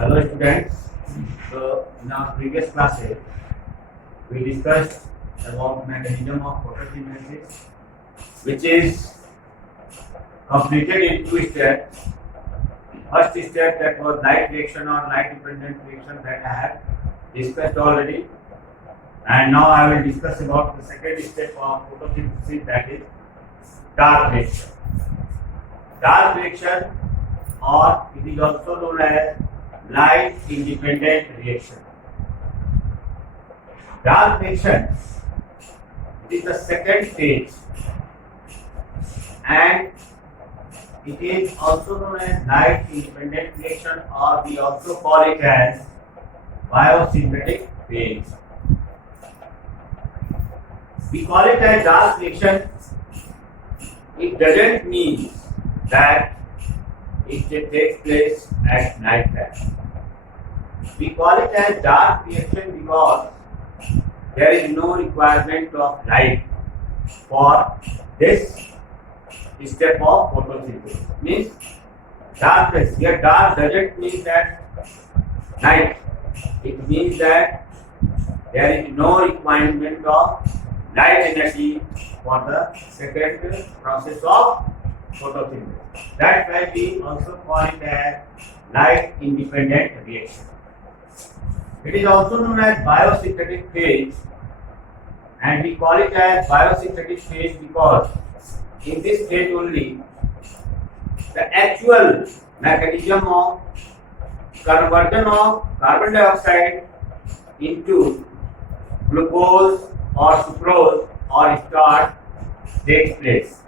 Hello students. So in our previous classes we discussed about mechanism of photosynthesis, which is completed in two steps. First step, that was light reaction or light dependent reaction, that I have discussed already, and now I will discuss about the second step of photosynthesis, that is dark reaction. Dark reaction, or it is also known as light independent reaction. Dark reaction is the second stage, and it is also known as light independent reaction, or we also call it as biosynthetic phase. We call it as dark reaction. It doesn't mean that it takes place at night time. We call it as dark reaction because there is no requirement of light for this step of photosynthesis. Means darkness. Here dark doesn't mean that night. It means that there is no requirement of light energy for the second process of photosynthesis. That's why we also call it as light independent reaction. It is also known as biosynthetic phase, and we call it as biosynthetic phase because in this phase only the actual mechanism of conversion of carbon dioxide into glucose or sucrose or starch takes place.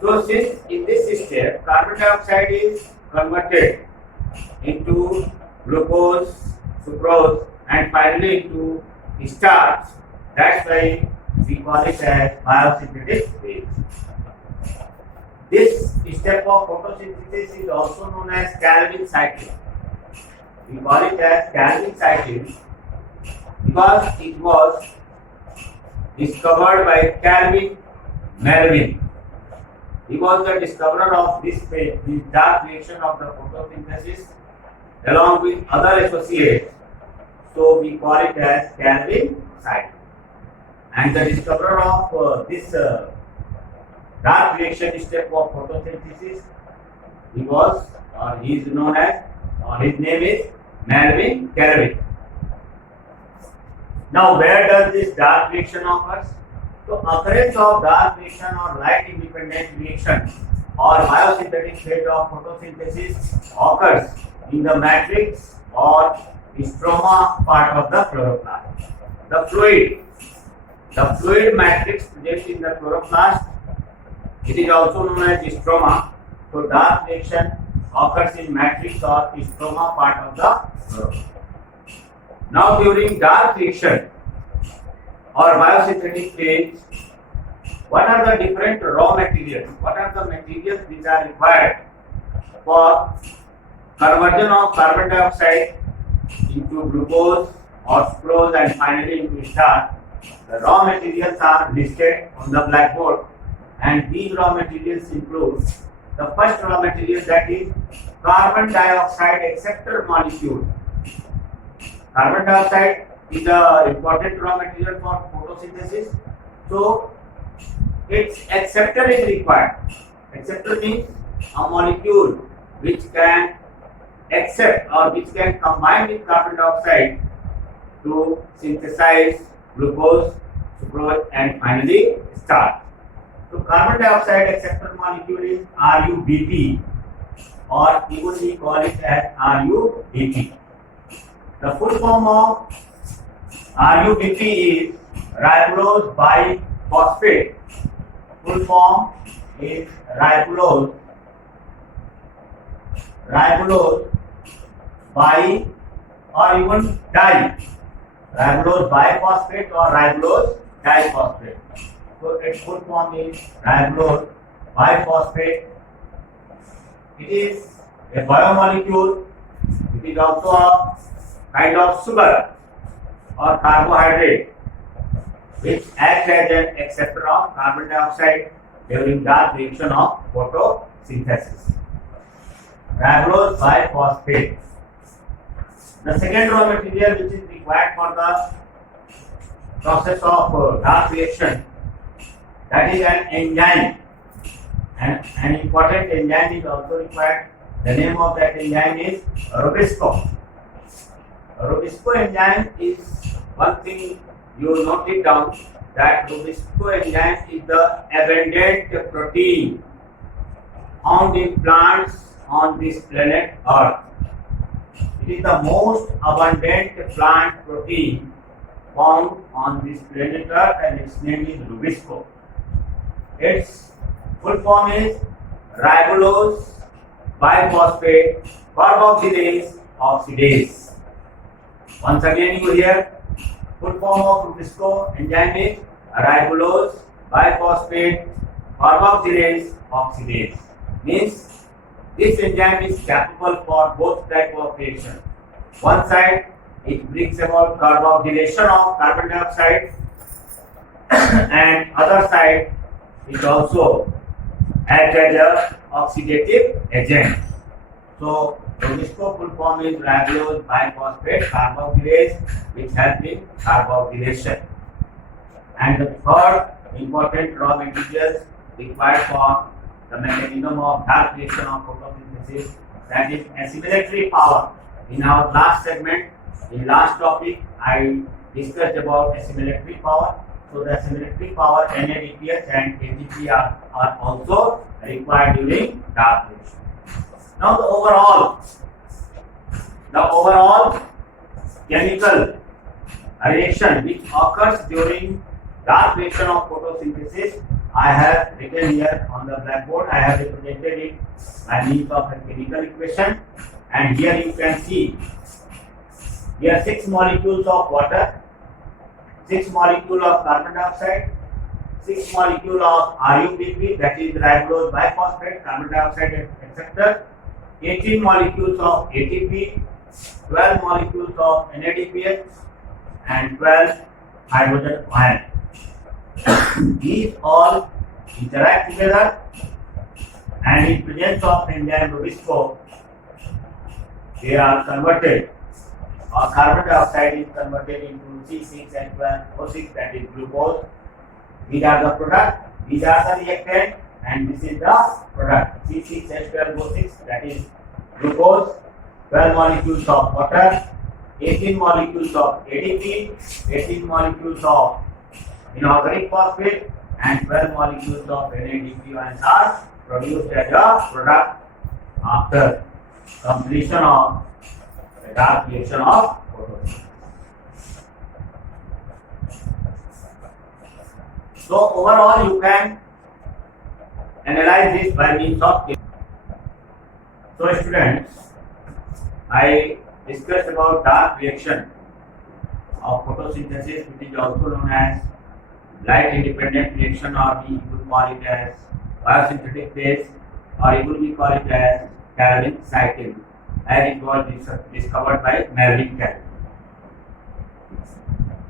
So since in this step carbon dioxide is converted into glucose, sucrose and finally into starch, that's why we call it as biosynthetic phase. This step of photosynthesis is also known as Calvin cycle. We call it as Calvin cycle because it was discovered by Calvin Melvin. He was the discoverer of this phase, this dark reaction of the photosynthesis, along with other associates. So we call it as Calvin cycle. And the discoverer of this dark reaction step of photosynthesis, he is known as, his name is Melvin Calvin. Now, where does this dark reaction occurs? So, occurrence of dark reaction or light independent reaction or biosynthetic phase of photosynthesis occurs in the matrix or stroma part of the chloroplast. The fluid matrix present in the chloroplast, it is also known as stroma. So, dark reaction occurs in matrix or stroma part of the chloroplast. Now, during dark reaction or biosynthetic phase, what are the different raw materials? What are the materials which are required for conversion of carbon dioxide into glucose or sucrose and finally into starch? The raw materials are listed on the blackboard, and these raw materials include the first raw material, that is carbon dioxide acceptor molecule. Carbon dioxide is an important raw material for photosynthesis, so its acceptor is required. Acceptor means a molecule which can accept or which can combine with carbon dioxide to synthesize glucose, sucrose and finally starch. So carbon dioxide acceptor molecule is RuBT, or even we call it as RuBT. The full form of RuBT is ribulose biphosphate. Full form is ribulose bi or even di. Ribulose biphosphate or ribulose diphosphate. So its full form is ribulose biphosphate. It is a biomolecule. It is also a kind of sugar or carbohydrate which acts as an acceptor of carbon dioxide during dark reaction of photosynthesis. Ribulose biphosphate. The second raw material which is required for the process of dark reaction, that is an enzyme, and an important enzyme is also required. The name of that enzyme is Rubisco. Rubisco enzyme is one thing you note it down, that Rubisco enzyme is the abundant protein found in plants on this planet Earth. It is the most abundant plant protein found on this planet Earth, and its name is Rubisco. Its full form is ribulose biphosphate carboxylase oxidase. Once again you hear, full form of Rubisco enzyme is ribulose biphosphate carboxylase oxidase. Means this enzyme is capable for both type of reaction. One side it brings about carboxylation of carbon dioxide, and other side it also acts as a oxidative agent. So Rubisco full form is ribulose biphosphate carboxylase, which helps in carboxylation. And the third important raw materials required for the mechanism of dark reaction of photosynthesis, that is assimilatory power. In our last segment, in last topic, I discussed about assimilatory power. So the assimilatory power NADPH and ATP are also required during dark reaction. Now the overall chemical reaction which occurs during dark reaction of photosynthesis, I have written here on the blackboard. I have represented it by means of a chemical equation, and here you can see here 6 molecules of water, 6 molecules of carbon dioxide, 6 molecules of RUBP, that is ribulose biphosphate, carbon dioxide, etc. 18 molecules of ATP, 12 molecules of NADPH, and 12 hydrogen ion. These all interact together, and in presence of enzyme Rubisco, they are converted, or carbon dioxide is converted into C6H12O6, that is glucose. These are the product, these are the reactant, and this is the product, C6H12O6, that is glucose, 12 molecules of water, 18 molecules of ADP, 18 molecules of inorganic phosphate, and 12 molecules of NADP ions are produced as a product after completion of the dark reaction of photosynthesis. So overall you can analyze this by means of. So students, I discussed about dark reaction of photosynthesis, which is also known as light independent reaction, or we could call it as biosynthetic phase, or you will call it as Calvin cycle, as it was discovered by Mervyn Calvin.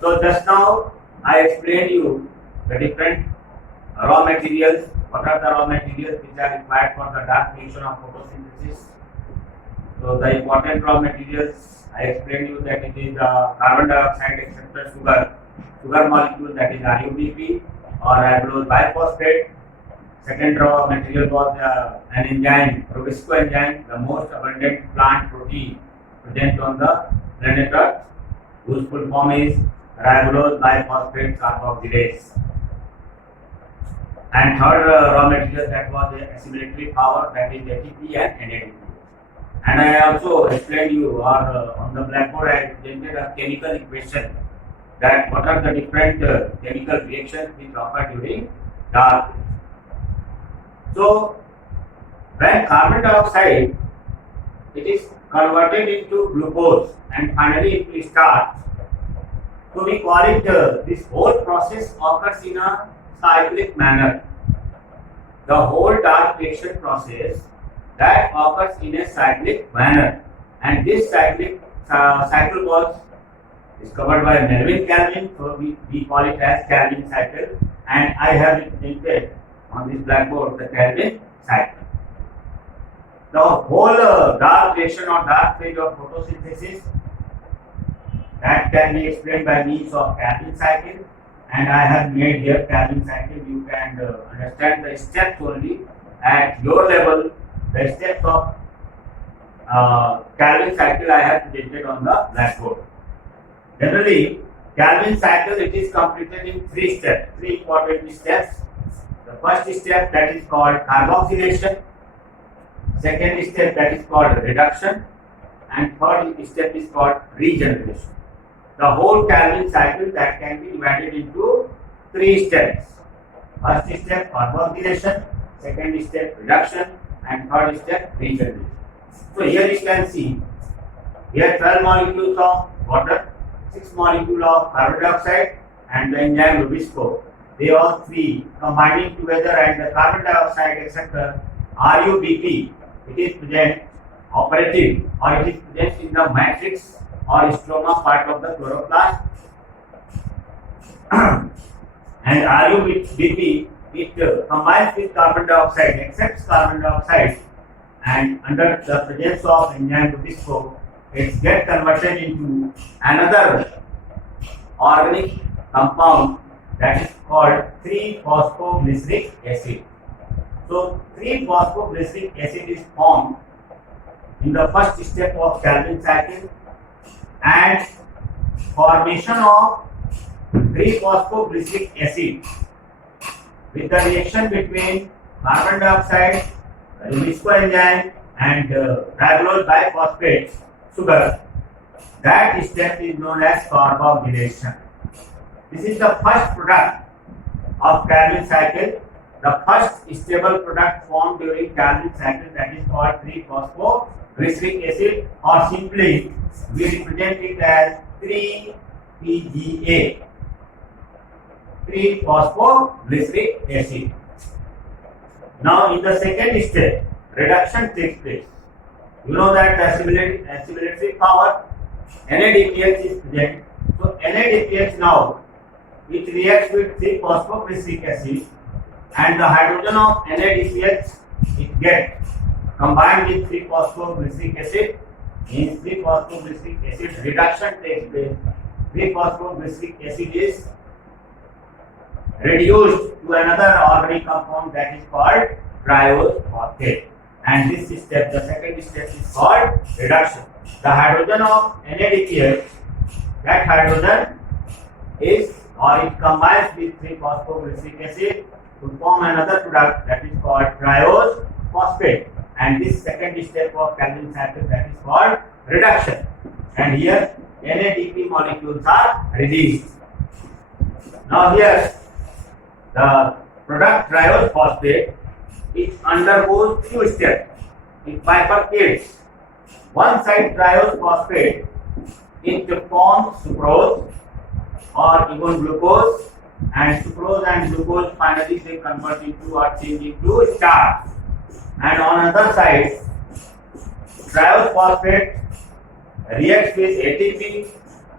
So just now I explained you the different raw materials. What are the raw materials which are required for the dark reaction of photosynthesis? So the important raw materials, I explained you that it is carbon dioxide except sugar molecule, that is RUBP or ribulose biphosphate. Second raw material was an enzyme, Rubisco enzyme, the most abundant plant protein present on the planet Earth, whose full form is ribulose biphosphate carboxylase. And third raw material, that was the assimilatory power, that is ATP and NADP. And I also explained you, or on the blackboard I presented a chemical equation, that what are the different chemical reactions which occur during dark. So when carbon dioxide, it is converted into glucose and finally into starch, so we call it this whole process occurs in a cyclic manner. The whole dark reaction process that occurs in a cyclic manner, and this cycle was discovered by Mervyn Calvin, so we call it as Calvin cycle, and I have represented on this blackboard the Calvin cycle. The whole dark reaction or dark phase of photosynthesis that can be explained by means of Calvin cycle, and I have made here Calvin cycle. You can understand the steps only at your level. The steps of Calvin cycle I have presented on the blackboard. Generally, Calvin cycle, it is completed in 3 steps, 3 important steps. The first step, that is called carboxylation. Second step, that is called reduction, and third step is called regeneration. The whole Calvin cycle, that can be divided into 3 steps. First step, carboxylation. Second step, reduction, and third step, regeneration. So here you can see, here 12 molecules of water, 6 molecules of carbon dioxide, and the enzyme Rubisco. They all 3 combining together, and the carbon dioxide acceptor RUBP, it is present operative, or it is present in the matrix or stroma part of the chloroplast. And RUBP, it combines with carbon dioxide, accepts carbon dioxide, and under the presence of enzyme Rubisco, it gets converted into another organic compound, that is called 3-phosphoglyceric acid. So 3-phosphoglyceric acid is formed in the first step of Calvin cycle, and formation of 3-phosphoglyceric acid with the reaction between carbon dioxide, Rubisco enzyme, and ribose biphosphate sugar. That step is known as carboxylation. This is the first product of Calvin cycle, the first stable product formed during Calvin cycle, that is called 3-phosphoglyceric acid, or simply we represent it as 3-PGA, 3-phosphoglyceric acid. Now in the second step, reduction takes place. You know that the assimilatory power NADPH is present. So NADPH now, it reacts with 3-phosphoglyceric acid, and the hydrogen of NADPH, it gets combined with 3-phosphoglyceric acid. In 3-phosphoglyceric acid, reduction takes place. 3-phosphoglyceric acid is reduced to another organic compound, that is called triose phosphate. And this step, the second step, is called reduction. The hydrogen of NADPH, that hydrogen is, or it combines with 3-phosphoglyceric acid to form another product, that is called triose phosphate. And this second step of Calvin cycle, that is called reduction. And here NADP molecules are released. Now here the product triose phosphate, it undergoes 2 steps. It bifurcates. One side triose phosphate, it forms sucrose or even glucose, and sucrose and glucose finally they convert into or change into starch. And on other side, triose phosphate reacts with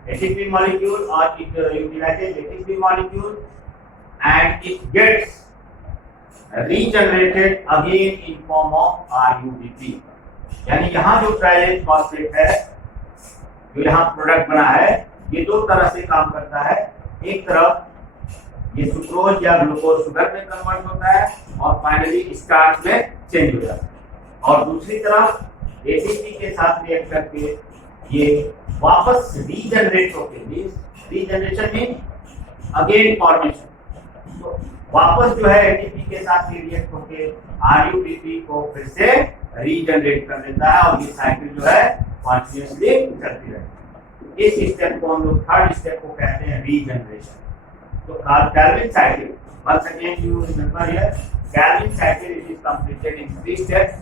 ATP molecule, or it utilizes ATP molecule, and it gets regenerated again in form of RUBP. यानी यहाँ जो ट्राइस phosphate है, जो यहाँ product बना है, ये 2 तरह से काम करता है. एक तरफ ये सुक्रोज या ग्लूकोज शुगर में कन्वर्ट होता है और फाइनली स्टार्च में चेंज हो जाता है, और दूसरी तरफ एटीपी के साथ रिएक्ट करके ये वापस रीजनरेट होके, रीजनरेशन मीन अगेन फॉर्मेशन, तो वापस जो है एटीपी के साथ रिएक्ट होके आरयूबीपी को फिर से रीजनरेट कर देता है, और ये साइकिल जो है कॉन्टिन्यूअसली चलती रहती है. इस स्टेप को हम लोग थर्ड स्टेप को कहते हैं रीजनरेशन. तो Calvin cycle, once again you remember here, Calvin cycle it is completed in 3 steps.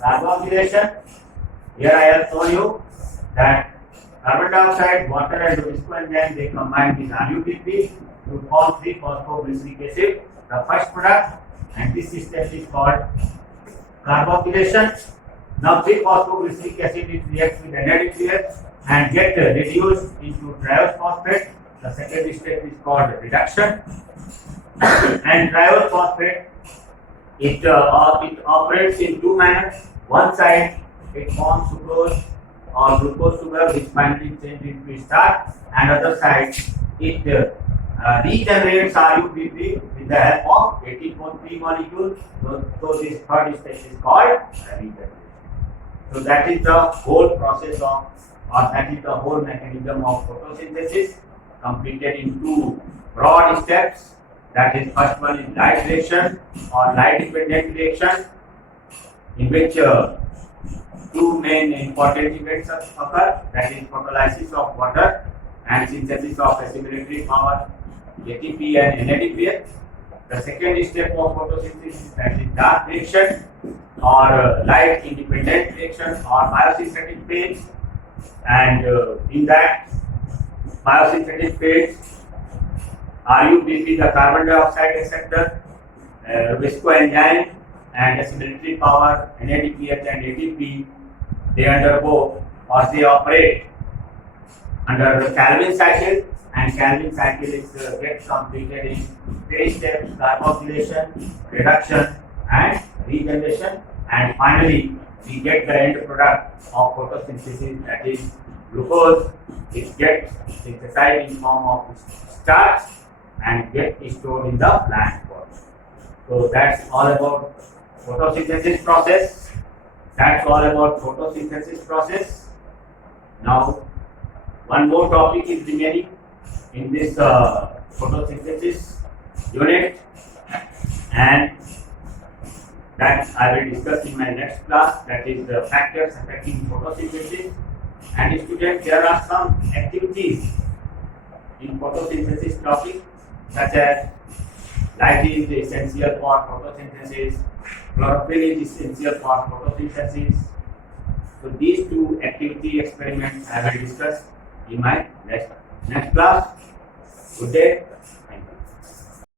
Carboxylation, here I have shown you that carbon dioxide, water and Rubisco enzyme, they combine with RUBP to form 3-phosphoglyceric acid, the first product, and this step is called carboxylation. Now 3-phosphoglyceric acid it reacts with NADPH and get reduced into triose phosphate. The second step is called reduction. And triose phosphate, it operates in 2 manners. One side it forms sucrose or glucose sugar which finally change into starch, and other side it regenerates RUBP with the help of 18.3 molecule. So this third stage is called regeneration. So that is the whole process of, or that is the whole mechanism of photosynthesis, completed in two broad steps. That is, first one is light reaction or light dependent reaction, in which two main important events occur, that is photolysis of water and synthesis of assimilatory power, ATP and NADPH. The second step of photosynthesis, that is dark reaction or light independent reaction or biosynthetic phase, and in that biosynthetic phase, RUBP, the carbon dioxide acceptor, viscoenzyme and assimilatory power, NADPH and ATP, they undergo or they operate under the Calvin cycle, and Calvin cycle is gets completed in three steps: carboxylation, reduction and regeneration, and finally we get the end product of photosynthesis, that is glucose. It gets synthesized in form of starch and get stored in the plant body. So that's all about photosynthesis process. That's all about photosynthesis process. Now, one more topic is remaining in this photosynthesis unit, and that I will discuss in my next class. That is the factors affecting photosynthesis. And students, there are some activities in photosynthesis topic, such as light is essential for photosynthesis, chlorophyll is essential for photosynthesis. So these two activity experiments I will discuss in my next class. Good day.